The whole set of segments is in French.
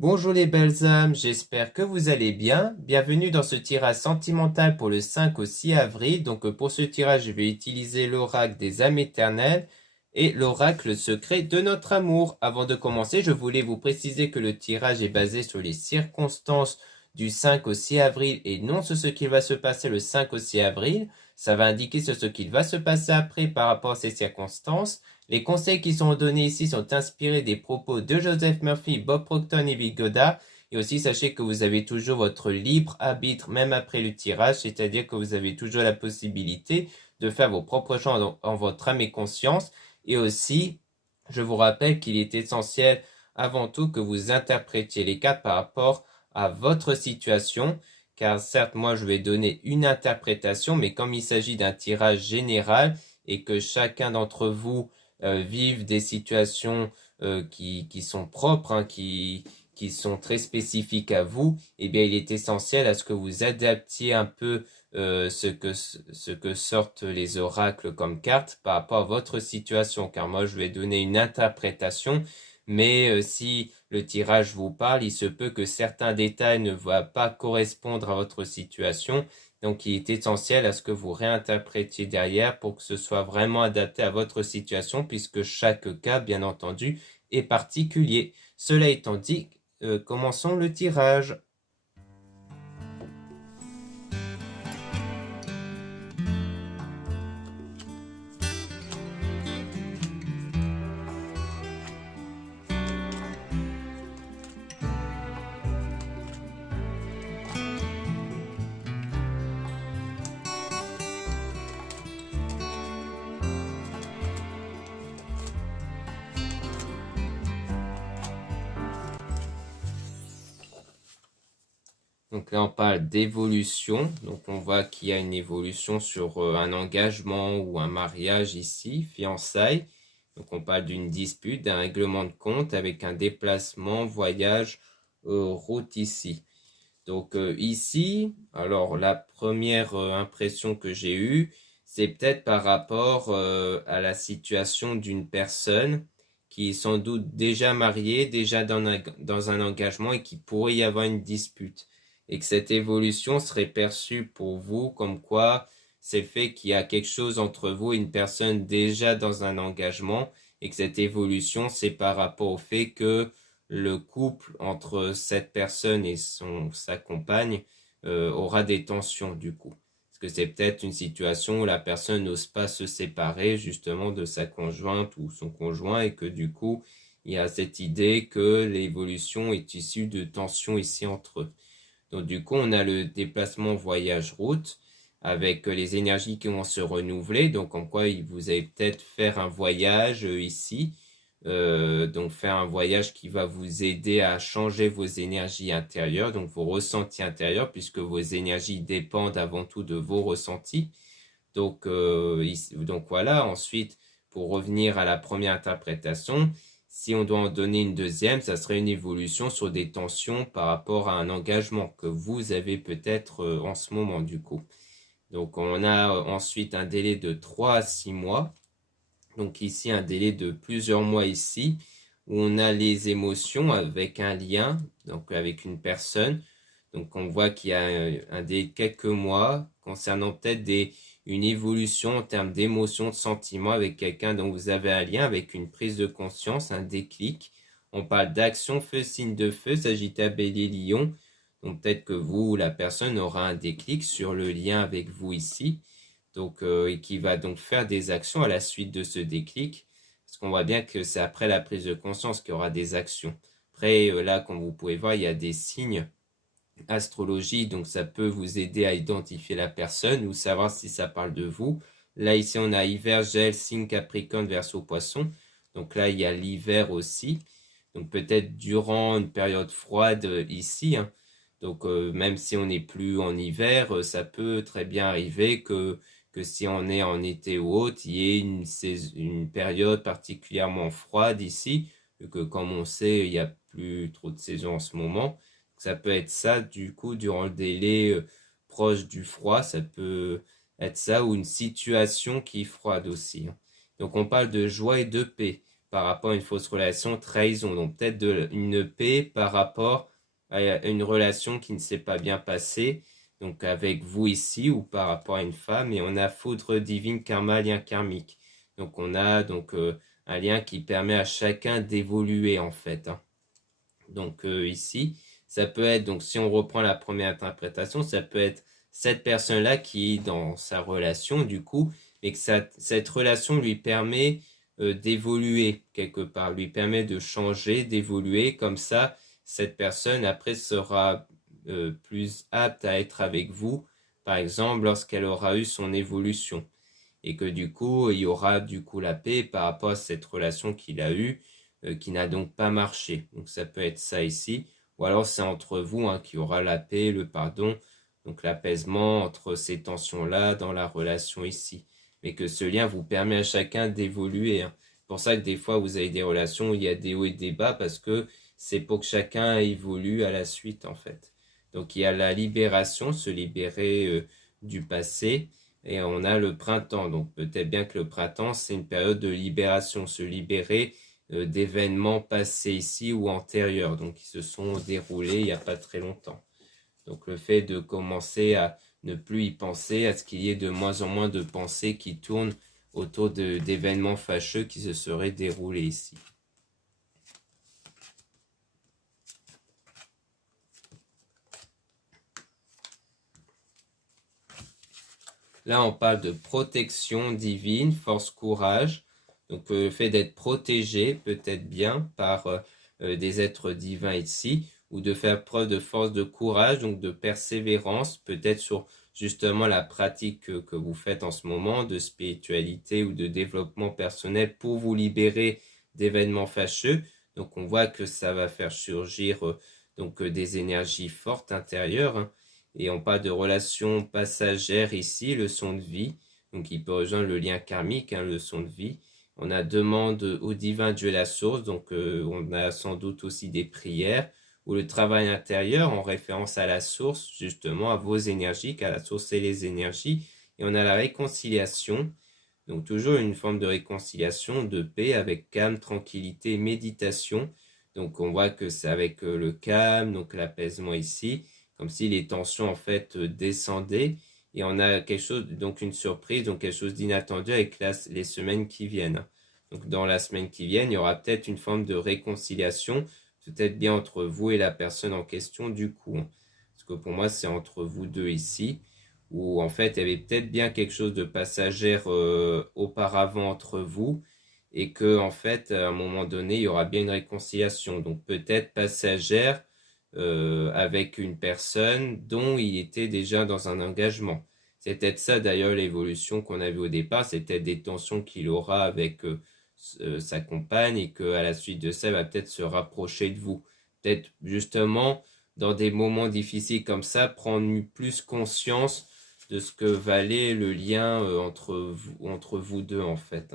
Bonjour les belles âmes, j'espère que vous allez bien. Bienvenue dans ce tirage sentimental pour le 5 au 6 avril. Pour ce tirage, je vais utiliser l'oracle des âmes éternelles et l'oracle secret de notre amour. Avant de commencer, je voulais vous préciser que le tirage est basé sur les circonstances du 5 au 6 avril et non sur ce qui va se passer le 5 au 6 avril. Ça va indiquer sur ce qu'il va se passer après par rapport à ces circonstances. Les conseils qui sont donnés ici sont inspirés des propos de Joseph Murphy, Bob Proctor et Bill Goddard. Et aussi, sachez que vous avez toujours votre libre arbitre, même après le tirage, c'est-à-dire que vous avez toujours la possibilité de faire vos propres choix en votre âme et conscience. Et aussi, je vous rappelle qu'il est essentiel avant tout que vous interprétiez les cartes par rapport à votre situation, car certes, moi, je vais donner une interprétation, mais comme il s'agit d'un tirage général et que chacun d'entre vous vivent des situations qui sont propres, qui sont très spécifiques à vous, eh bien, il est essentiel à ce que vous adaptiez un peu ce que sortent les oracles comme cartes par rapport à votre situation. Car moi, je vais donner une interprétation, mais si le tirage vous parle, il se peut que certains détails ne vont pas correspondre à votre situation. Donc, il est essentiel à ce que vous réinterprétiez derrière pour que ce soit vraiment adapté à votre situation, puisque chaque cas, bien entendu, est particulier. Cela étant dit, commençons le tirage. Donc là, on parle d'évolution. Donc on voit qu'il y a une évolution sur un engagement ou un mariage ici, fiançailles. Donc on parle d'une dispute, d'un règlement de compte avec un déplacement, voyage, route ici. Donc ici, alors la première impression que j'ai eue, c'est peut-être par rapport à la situation d'une personne qui est sans doute déjà mariée, déjà dans un engagement et qui pourrait y avoir une dispute. Et que cette évolution serait perçue pour vous comme quoi c'est le fait qu'il y a quelque chose entre vous et une personne déjà dans un engagement et que cette évolution c'est par rapport au fait que le couple entre cette personne et sa compagne aura des tensions du coup. Parce que c'est peut-être une situation où la personne n'ose pas se séparer justement de sa conjointe ou son conjoint et que du coup, il y a cette idée que l'évolution est issue de tensions ici entre eux. Donc du coup, on a le déplacement voyage-route avec les énergies qui vont se renouveler. Donc en quoi vous allez peut-être faire un voyage ici. Donc faire un voyage qui va vous aider à changer vos énergies intérieures, donc vos ressentis intérieurs, puisque vos énergies dépendent avant tout de vos ressentis. Donc voilà, ensuite, pour revenir à la première interprétation, si on doit en donner une deuxième, ça serait une évolution sur des tensions par rapport à un engagement que vous avez peut-être en ce moment du coup. Donc on a ensuite un délai de 3 à 6 mois. Donc ici un délai de plusieurs mois ici, où on a les émotions avec un lien, donc avec une personne. Donc on voit qu'il y a un délai de quelques mois concernant peut-être une évolution en termes d'émotions, de sentiments avec quelqu'un dont vous avez un lien, avec une prise de conscience, un déclic. On parle d'action feu, signe de feu, Sagittaire, Bélier, Lion. Donc peut-être que vous ou la personne aura un déclic sur le lien avec vous ici. Donc, et qui va donc faire des actions à la suite de ce déclic. Parce qu'on voit bien que c'est après la prise de conscience qu'il y aura des actions. Après, là, comme vous pouvez voir, il y a des signes astrologie, donc ça peut vous aider à identifier la personne ou savoir si ça parle de vous. Là, ici, on a hiver, gel, signe Capricorne, Verseau, Poisson. Donc là, il y a l'hiver aussi. Donc peut-être durant une période froide ici. Hein. Donc même si on n'est plus en hiver, ça peut très bien arriver que si on est en été ou autre, il y ait une période particulièrement froide ici, vu que comme on sait, il n'y a plus trop de saison en ce moment. Ça peut être ça, du coup, durant le délai proche du froid, ça peut être ça, ou une situation qui est froide aussi. Hein. Donc on parle de joie et de paix. par rapport à une fausse relation, trahison. Donc peut-être une paix par rapport à une relation qui ne s'est pas bien passée, donc avec vous ici, ou par rapport à une femme. Et on a foudre divine, karma, lien karmique. Donc on a donc un lien qui permet à chacun d'évoluer en fait. Donc ici, ça peut être, donc si on reprend la première interprétation, ça peut être cette personne-là qui est dans sa relation du coup, et que cette relation lui permet d'évoluer quelque part, lui permet de changer, d'évoluer, comme ça, cette personne après sera plus apte à être avec vous, par exemple, lorsqu'elle aura eu son évolution. Et que du coup, il y aura du coup la paix par rapport à cette relation qu'il a eue, qui n'a donc pas marché. Donc ça peut être ça ici. Ou alors c'est entre vous qu'il y aura la paix, le pardon, donc l'apaisement entre ces tensions-là dans la relation ici. Mais que ce lien vous permet à chacun d'évoluer. C'est pour ça que des fois vous avez des relations où il y a des hauts et des bas, parce que c'est pour que chacun évolue à la suite en fait. Donc il y a la libération, se libérer du passé, et on a le printemps. Donc peut-être bien que le printemps, c'est une période de libération, se libérer d'événements passés ici ou antérieurs, donc qui se sont déroulés il n'y a pas très longtemps. Donc le fait de commencer à ne plus y penser, à ce qu'il y ait de moins en moins de pensées qui tournent autour d'événements fâcheux qui se seraient déroulés ici. Là, on parle de protection divine, force, courage. Donc, le fait d'être protégé, peut-être bien, par des êtres divins ici, ou de faire preuve de force, de courage, donc de persévérance, peut-être sur justement la pratique que vous faites en ce moment, de spiritualité ou de développement personnel pour vous libérer d'événements fâcheux. Donc, on voit que ça va faire surgir donc des énergies fortes intérieures, et on parle de relations passagères ici, leçon de vie, donc il peut rejoindre le lien karmique, leçon de vie. On a demande au divin Dieu la source, donc on a sans doute aussi des prières, ou le travail intérieur en référence à la source, justement à vos énergies, car la source c'est les énergies. Et on a la réconciliation, donc toujours une forme de réconciliation, de paix avec calme, tranquillité, méditation. Donc on voit que c'est avec le calme, donc l'apaisement ici, comme si les tensions en fait descendaient, et on a quelque chose, donc une surprise, donc quelque chose d'inattendu avec les semaines qui viennent. Donc dans la semaine qui vient, il y aura peut-être une forme de réconciliation, peut-être bien entre vous et la personne en question du coup. Parce que pour moi c'est entre vous deux ici, où en fait il y avait peut-être bien quelque chose de passagère auparavant entre vous, et que en fait à un moment donné il y aura bien une réconciliation, donc peut-être passagère, avec une personne dont il était déjà dans un engagement. C'est peut-être ça d'ailleurs l'évolution qu'on a vue au départ, c'est peut-être des tensions qu'il aura avec sa compagne, et qu'à la suite de ça, il va peut-être se rapprocher de vous. Peut-être justement, dans des moments difficiles comme ça, prendre plus conscience de ce que valait le lien entre vous deux en fait.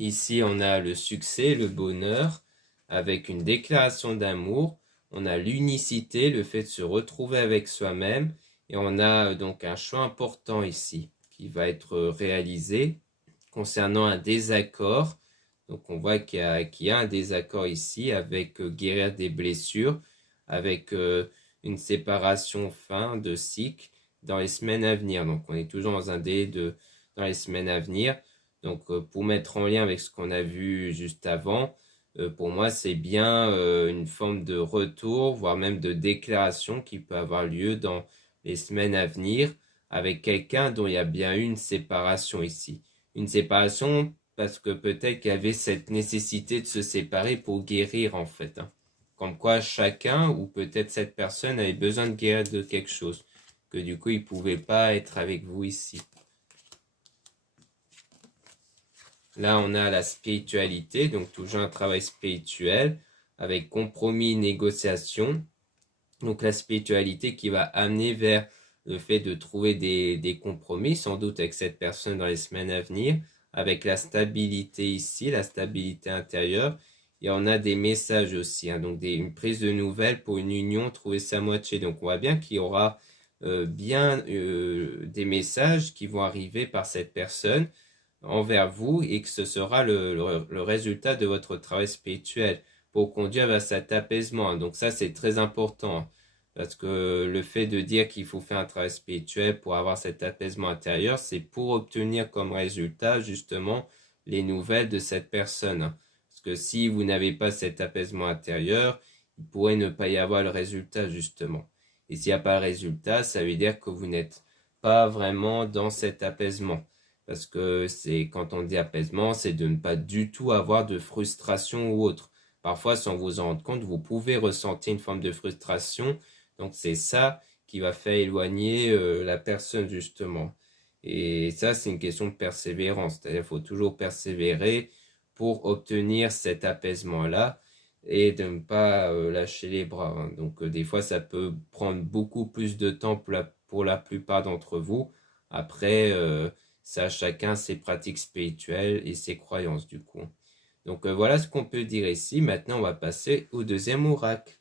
Ici, on a le succès, le bonheur, avec une déclaration d'amour. On a l'unicité, le fait de se retrouver avec soi-même. Et on a donc un choix important ici qui va être réalisé concernant un désaccord. Donc on voit qu'il y a un désaccord ici avec guérir des blessures, avec une séparation fin de cycle dans les semaines à venir. Donc on est toujours dans un délai dans les semaines à venir. Donc pour mettre en lien avec ce qu'on a vu juste avant, pour moi c'est bien une forme de retour, voire même de déclaration qui peut avoir lieu dans les semaines à venir avec quelqu'un dont il y a bien eu une séparation ici. Une séparation parce que peut-être qu'il y avait cette nécessité de se séparer pour guérir en fait. Comme quoi chacun, ou peut-être cette personne, avait besoin de guérir de quelque chose, que du coup il ne pouvait pas être avec vous ici. Là, on a la spiritualité, donc toujours un travail spirituel avec compromis, négociation. Donc la spiritualité qui va amener vers le fait de trouver des compromis, sans doute avec cette personne dans les semaines à venir, avec la stabilité ici, la stabilité intérieure, Et on a des messages aussi, hein, donc une prise de nouvelles pour une union, trouver sa moitié. Donc on voit bien qu'il y aura bien des messages qui vont arriver par cette personne envers vous et que ce sera le résultat de votre travail spirituel pour conduire vers cet apaisement. Donc ça, c'est très important parce que le fait de dire qu'il faut faire un travail spirituel pour avoir cet apaisement intérieur, c'est pour obtenir comme résultat justement les nouvelles de cette personne. Parce que si vous n'avez pas cet apaisement intérieur, il pourrait ne pas y avoir le résultat justement. Et s'il n'y a pas le résultat, ça veut dire que vous n'êtes pas vraiment dans cet apaisement. Parce que c'est quand on dit apaisement, c'est de ne pas du tout avoir de frustration ou autre. Parfois, sans vous en rendre compte, vous pouvez ressentir une forme de frustration. Donc c'est ça qui va faire éloigner la personne justement. Et ça, c'est une question de persévérance. C'est-à-dire qu'il faut toujours persévérer pour obtenir cet apaisement-là et de ne pas lâcher les bras, hein. Donc des fois, ça peut prendre beaucoup plus de temps pour la plupart d'entre vous. Après, ça, chacun ses pratiques spirituelles et ses croyances du coup. Donc voilà ce qu'on peut dire ici. Maintenant, on va passer au deuxième oracle.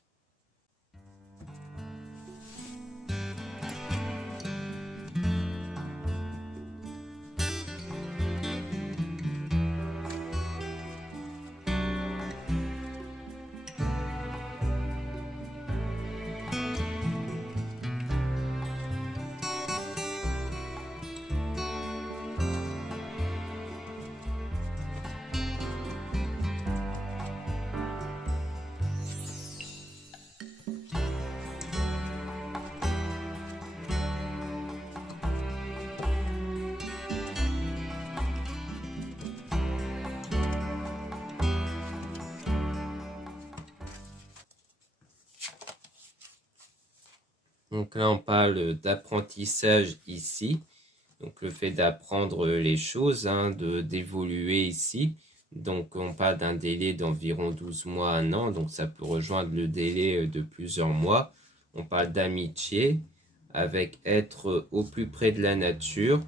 Donc là, on parle d'apprentissage ici. Donc le fait d'apprendre les choses, hein, d'évoluer ici. Donc on parle d'un délai d'environ 12 mois, 1 an. Donc ça peut rejoindre le délai de plusieurs mois. On parle d'amitié avec être au plus près de la nature.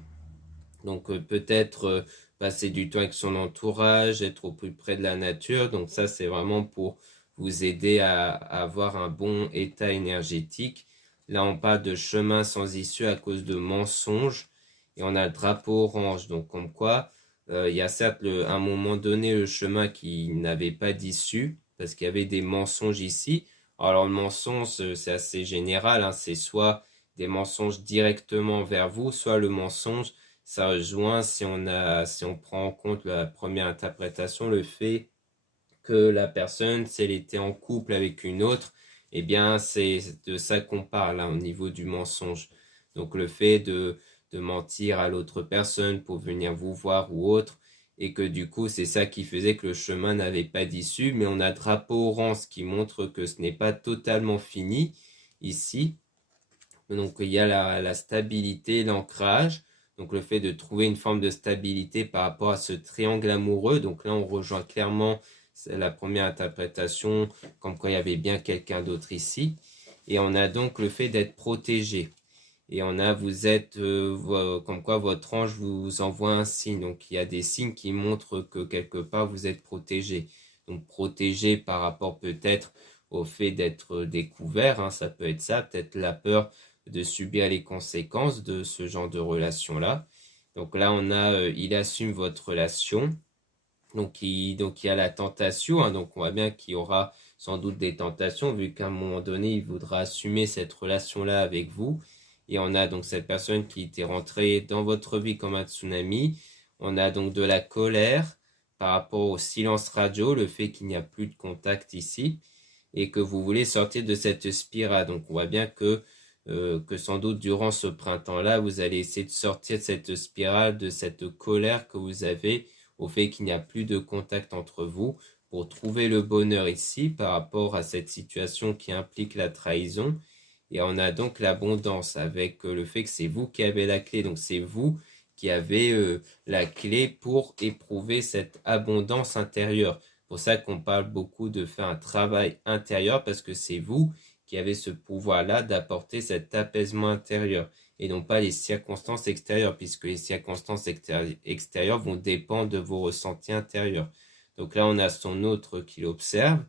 Donc peut-être passer du temps avec son entourage, être au plus près de la nature. Donc ça, c'est vraiment pour vous aider à avoir un bon état énergétique. Là, on parle de chemin sans issue à cause de mensonges. Et on a le drapeau orange. Donc comme quoi, il y a certes à un moment donné le chemin qui n'avait pas d'issue parce qu'il y avait des mensonges ici. Alors le mensonge, c'est assez général, hein. C'est soit des mensonges directement vers vous, soit le mensonge ça rejoint si on prend en compte la première interprétation, le fait que la personne, si elle était en couple avec une autre, eh bien, c'est de ça qu'on parle, hein, au niveau du mensonge. Donc, le fait de mentir à l'autre personne pour venir vous voir ou autre, et que du coup, c'est ça qui faisait que le chemin n'avait pas d'issue, mais on a drapeau orange qui montre que ce n'est pas totalement fini ici. Donc, il y a la stabilité, l'ancrage. Donc le fait de trouver une forme de stabilité par rapport à ce triangle amoureux. Donc là, on rejoint clairement la première interprétation, comme quoi il y avait bien quelqu'un d'autre ici. Et on a donc le fait d'être protégé. Et on a, vous êtes, comme quoi votre ange vous envoie un signe. Donc il y a des signes qui montrent que quelque part vous êtes protégé. Donc protégé par rapport peut-être au fait d'être découvert, hein, ça peut être ça, peut-être la peur de subir les conséquences de ce genre de relation-là. Donc là, on a, il assume votre relation. Donc il y a la tentation, hein, donc on voit bien qu'il y aura sans doute des tentations, vu qu'à un moment donné, il voudra assumer cette relation-là avec vous. Et on a donc cette personne qui était rentrée dans votre vie comme un tsunami. On a donc de la colère par rapport au silence radio, le fait qu'il n'y a plus de contact ici, et que vous voulez sortir de cette spirale. Donc on voit bien que sans doute durant ce printemps-là, vous allez essayer de sortir de cette spirale, de cette colère que vous avez au fait qu'il n'y a plus de contact entre vous pour trouver le bonheur ici par rapport à cette situation qui implique la trahison. Et on a donc l'abondance avec le fait que c'est vous qui avez la clé. Donc c'est vous qui avez la clé pour éprouver cette abondance intérieure. C'est pour ça qu'on parle beaucoup de faire un travail intérieur parce que c'est vous qui avez ce pouvoir-là d'apporter cet apaisement intérieur et non pas les circonstances extérieures puisque les circonstances extérieures vont dépendre de vos ressentis intérieurs. Donc là, on a son autre qui l'observe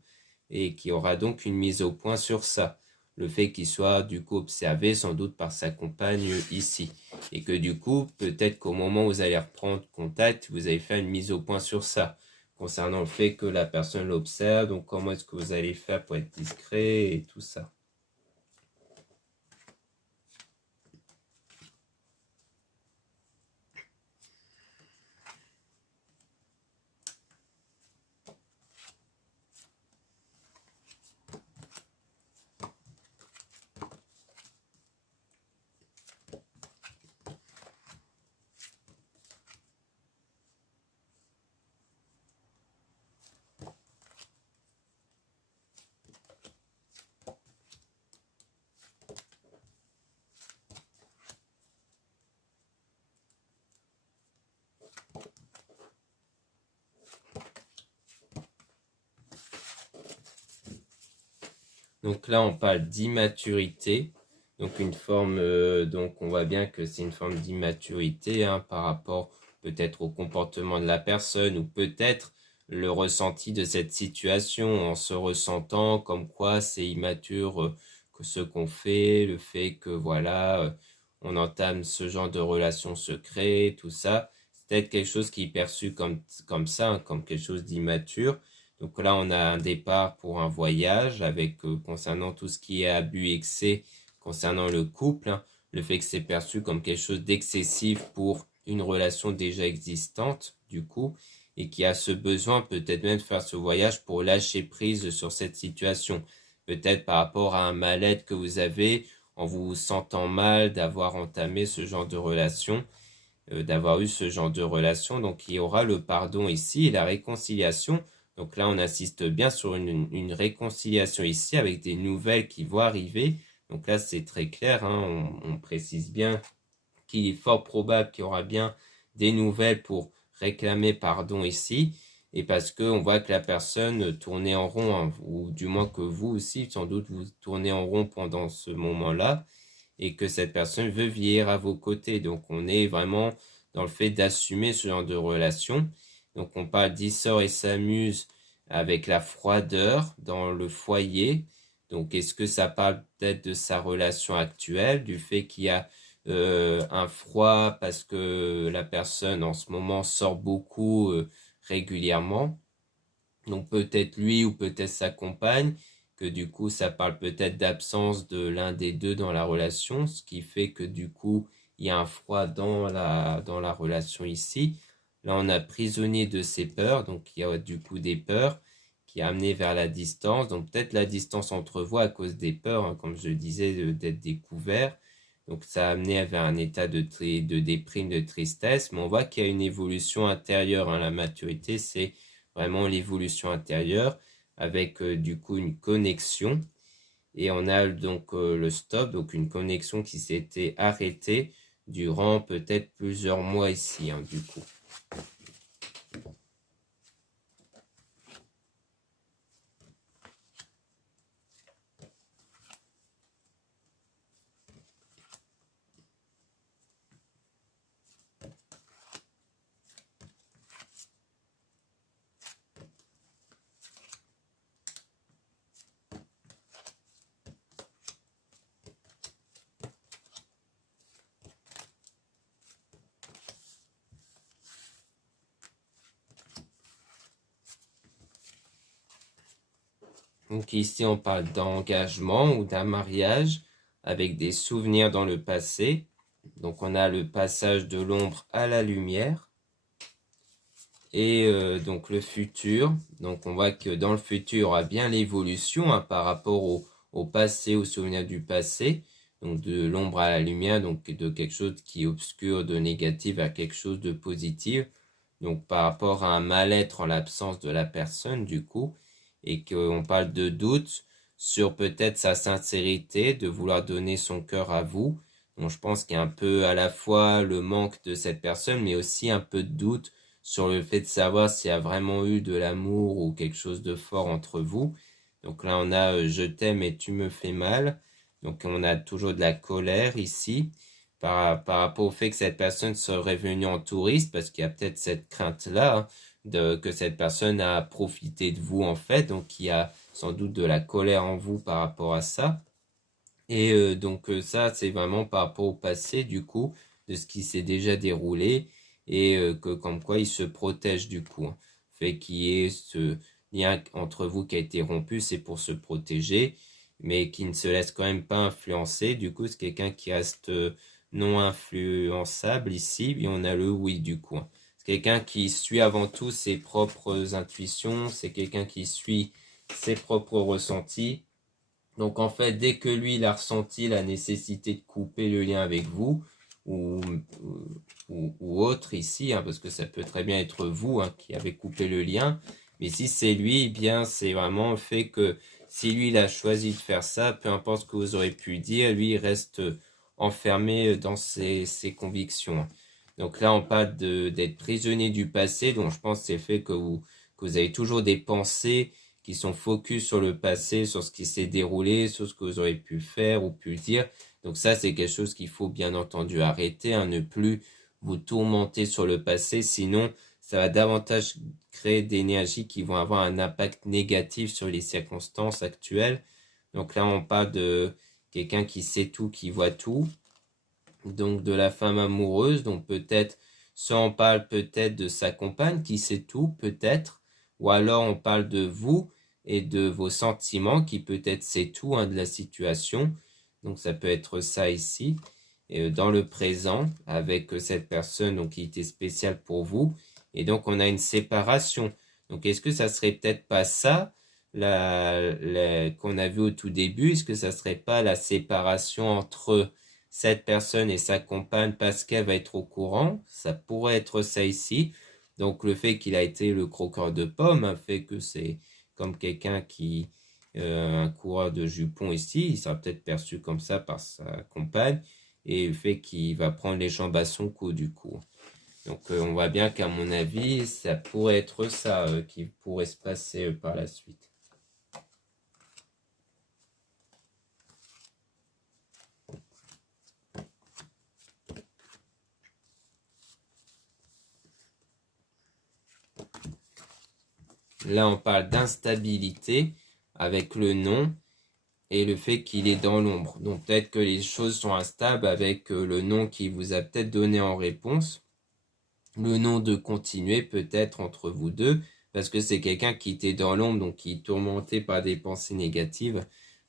et qui aura donc une mise au point sur ça. Le fait qu'il soit du coup observé sans doute par sa compagne ici. Et que du coup, peut-être qu'au moment où vous allez reprendre contact, vous allez faire une mise au point sur ça. Concernant le fait que la personne l'observe, donc comment est-ce que vous allez faire pour être discret et tout ça. Donc là, on parle d'immaturité. Donc une forme, donc on voit bien que c'est une forme d'immaturité par rapport peut-être au comportement de la personne ou peut-être le ressenti de cette situation en se ressentant comme quoi c'est immature que ce qu'on fait, le fait que voilà, on entame ce genre de relation secrète, tout ça. C'est peut-être quelque chose qui est perçu comme ça, comme quelque chose d'immature. Donc là, on a un départ pour un voyage avec concernant tout ce qui est abus, excès, concernant le couple, le fait que c'est perçu comme quelque chose d'excessif pour une relation déjà existante, du coup, et qui a ce besoin peut-être même de faire ce voyage pour lâcher prise sur cette situation. Peut-être par rapport à un mal-être que vous avez en vous sentant mal d'avoir entamé ce genre de relation, d'avoir eu ce genre de relation. Donc il y aura le pardon ici et la réconciliation. Donc là, on assiste bien sur une réconciliation ici avec des nouvelles qui vont arriver. Donc là, c'est très clair, on précise bien qu'il est fort probable qu'il y aura bien des nouvelles pour réclamer pardon ici. Et parce qu'on voit que la personne tournait en rond, ou du moins que vous aussi, sans doute, vous tournez en rond pendant ce moment-là, et que cette personne veut vieillir à vos côtés. Donc on est vraiment dans le fait d'assumer ce genre de relation. Donc on parle d'Issor et s'amuse avec la froideur dans le foyer. Donc est-ce que ça parle peut-être de sa relation actuelle, du fait qu'il y a un froid parce que la personne en ce moment sort beaucoup régulièrement. Donc peut-être lui ou peut-être sa compagne, que du coup ça parle peut-être d'absence de l'un des deux dans la relation, ce qui fait que du coup il y a un froid dans la relation ici. Là on a prisonnier de ses peurs, donc il y a du coup des peurs qui a amené vers la distance, donc peut-être la distance entre vous à cause des peurs, comme je disais, d'être découvert. Donc ça a amené vers un état de déprime, de tristesse, mais on voit qu'il y a une évolution intérieure. La maturité, c'est vraiment l'évolution intérieure avec du coup une connexion. Et on a donc le stop, donc une connexion qui s'était arrêtée durant peut-être plusieurs mois ici, du coup. Donc ici, on parle d'engagement ou d'un mariage avec des souvenirs dans le passé. Donc on a le passage de l'ombre à la lumière. Et donc le futur. Donc on voit que dans le futur, il y aura bien l'évolution par rapport au passé, aux souvenirs du passé. Donc de l'ombre à la lumière, donc de quelque chose qui est obscur, de négatif à quelque chose de positif. Donc par rapport à un mal-être en l'absence de la personne du coup. Et qu'on parle de doute sur peut-être sa sincérité, de vouloir donner son cœur à vous. Donc je pense qu'il y a un peu à la fois le manque de cette personne, mais aussi un peu de doute sur le fait de savoir s'il y a vraiment eu de l'amour ou quelque chose de fort entre vous. Donc là, on a je t'aime et tu me fais mal. Donc on a toujours de la colère ici par rapport au fait que cette personne serait venue en touriste, parce qu'il y a peut-être cette crainte-là, que cette personne a profité de vous en fait, donc il y a sans doute de la colère en vous par rapport à ça. Et donc ça, c'est vraiment par rapport au passé, du coup, de ce qui s'est déjà déroulé, et que comme quoi il se protège du coup, hein. Fait qu'il y ait ce lien entre vous qui a été rompu, c'est pour se protéger, mais qui ne se laisse quand même pas influencer. Du coup, c'est quelqu'un qui reste non influençable ici, et on a le oui du coup, hein. C'est quelqu'un qui suit avant tout ses propres intuitions, c'est quelqu'un qui suit ses propres ressentis. Donc en fait, dès que lui, il a ressenti la nécessité de couper le lien avec vous, ou, ou autre ici, hein, parce que ça peut très bien être vous, hein, qui avez coupé le lien, mais si c'est lui, eh bien c'est vraiment le fait que si lui, il a choisi de faire ça, peu importe ce que vous aurez pu dire, lui, il reste enfermé dans ses convictions. Donc là, on parle d'être prisonnier du passé, donc je pense que c'est le fait que vous avez toujours des pensées qui sont focus sur le passé, sur ce qui s'est déroulé, sur ce que vous aurez pu faire ou pu dire. Donc ça, c'est quelque chose qu'il faut bien entendu arrêter, hein, ne plus vous tourmenter sur le passé, sinon ça va davantage créer d'énergies qui vont avoir un impact négatif sur les circonstances actuelles. Donc là, on parle de quelqu'un qui sait tout, qui voit tout. Donc de la femme amoureuse, donc peut-être, soit on parle peut-être de sa compagne qui sait tout, peut-être, ou alors on parle de vous et de vos sentiments qui peut-être sait tout, hein, de la situation. Donc ça peut être ça ici. Et dans le présent, avec cette personne donc, qui était spéciale pour vous. Et donc on a une séparation. Donc est-ce que ça serait peut-être pas ça qu'on a vu au tout début? Est-ce que ça serait pas la séparation entre cette personne et sa compagne parce qu'elle va être au courant? Ça pourrait être ça ici. Donc le fait qu'il a été le croqueur de pommes, hein, fait que c'est comme quelqu'un qui, un coureur de jupons ici, il sera peut-être perçu comme ça par sa compagne, et le fait qu'il va prendre les jambes à son cou du coup. Donc on voit bien qu'à mon avis, ça pourrait être ça qui pourrait se passer par la suite. Là, on parle d'instabilité avec le non et le fait qu'il est dans l'ombre. Donc peut-être que les choses sont instables avec le non qu'il vous a peut-être donné en réponse. Le non de continuer peut-être entre vous deux, parce que c'est quelqu'un qui était dans l'ombre, donc qui est tourmenté par des pensées négatives.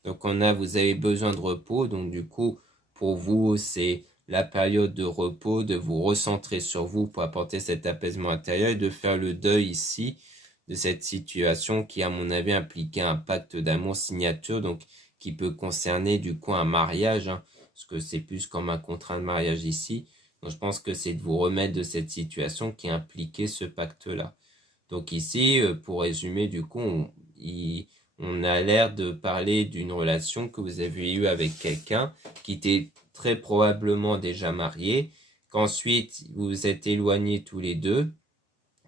Donc vous avez besoin de repos, donc du coup, pour vous, c'est la période de repos, de vous recentrer sur vous pour apporter cet apaisement intérieur et de faire le deuil ici de cette situation qui, à mon avis, impliquait un pacte d'amour signature, donc qui peut concerner du coup un mariage, hein, parce que c'est plus comme un contrat de mariage ici. Donc je pense que c'est de vous remettre de cette situation qui impliquait ce pacte-là. Donc ici, pour résumer, du coup, on a l'air de parler d'une relation que vous avez eue avec quelqu'un qui était très probablement déjà marié, qu'ensuite vous vous êtes éloignés tous les deux,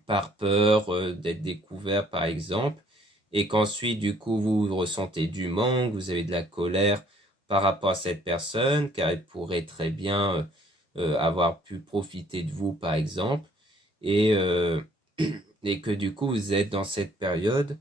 par peur d'être découvert par exemple, et qu'ensuite du coup vous ressentez du manque, vous avez de la colère par rapport à cette personne, car elle pourrait très bien avoir pu profiter de vous par exemple, et, et que du coup vous êtes dans cette période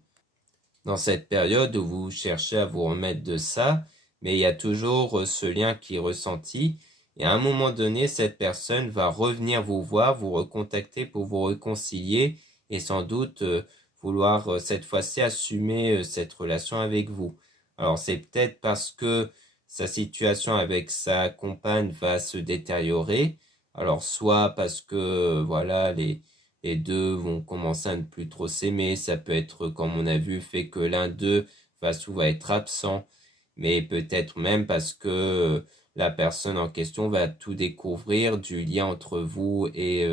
où vous cherchez à vous remettre de ça, mais il y a toujours ce lien qui est ressenti. Et à un moment donné, cette personne va revenir vous voir, vous recontacter pour vous réconcilier et sans doute vouloir cette fois-ci assumer cette relation avec vous. Alors c'est peut-être parce que sa situation avec sa compagne va se détériorer. Alors soit parce que voilà les deux vont commencer à ne plus trop s'aimer. Ça peut être, comme on a vu, fait que l'un d'eux va souvent être absent, mais peut-être même parce que la personne en question va tout découvrir du lien entre vous et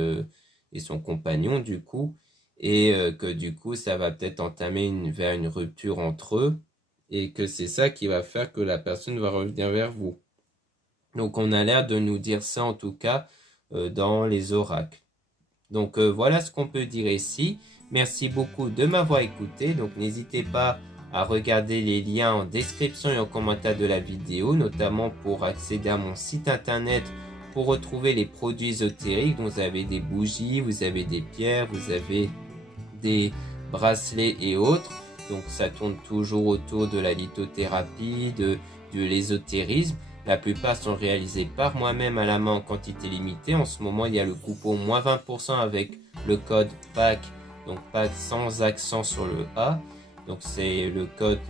son compagnon du coup, et que du coup ça va peut-être entamer vers une rupture entre eux, et que c'est ça qui va faire que la personne va revenir vers vous. Donc on a l'air de nous dire ça en tout cas dans les oracles. Donc voilà ce qu'on peut dire ici. Merci beaucoup de m'avoir écouté. Donc n'hésitez pas à regarder les liens en description et en commentaire de la vidéo, notamment pour accéder à mon site internet pour retrouver les produits ésotériques. Donc vous avez des bougies, vous avez des pierres, vous avez des bracelets et autres. Donc ça tourne toujours autour de la lithothérapie, de l'ésotérisme. La plupart sont réalisés par moi-même à la main en quantité limitée. En ce moment, il y a le coupon moins 20% avec le code PAC, donc PAC sans accent sur le A. Donc c'est le code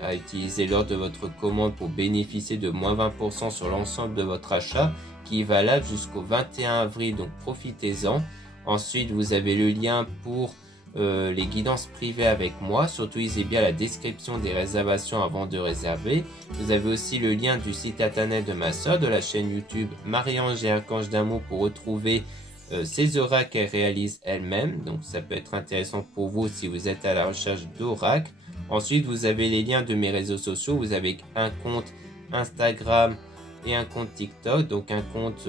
à utiliser lors de votre commande pour bénéficier de moins 20% sur l'ensemble de votre achat, qui est valable jusqu'au 21 avril, donc profitez-en. Ensuite, vous avez le lien pour les guidances privées avec moi. Surtout, lisez bien la description des réservations avant de réserver. Vous avez aussi le lien du site internet de ma soeur, de la chaîne YouTube Marie-Ange et Archange d'amour pour retrouver ces oracles qu'elle réalise elle-même. Donc ça peut être intéressant pour vous si vous êtes à la recherche d'oracles. Ensuite, vous avez les liens de mes réseaux sociaux. Vous avez un compte Instagram et un compte TikTok. Donc un compte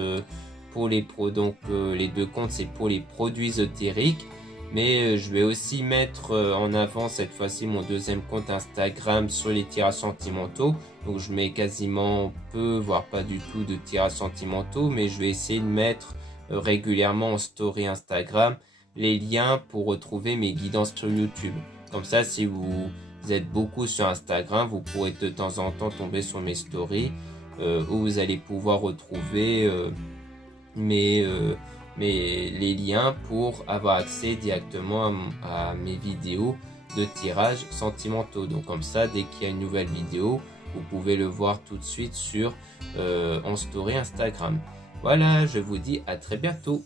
pour les pros. Donc les deux comptes, c'est pour les produits ésotériques. Mais je vais aussi mettre en avant cette fois-ci mon deuxième compte Instagram sur les tirages sentimentaux. Donc je mets quasiment peu, voire pas du tout de tirages sentimentaux. Mais je vais essayer de mettre régulièrement en story Instagram les liens pour retrouver mes guidances sur YouTube. Comme ça, si vous êtes beaucoup sur Instagram, vous pourrez de temps en temps tomber sur mes stories où vous allez pouvoir retrouver les liens pour avoir accès directement à mes vidéos de tirages sentimentaux. Donc comme ça, dès qu'il y a une nouvelle vidéo, vous pouvez le voir tout de suite sur en story Instagram. Voilà, je vous dis à très bientôt.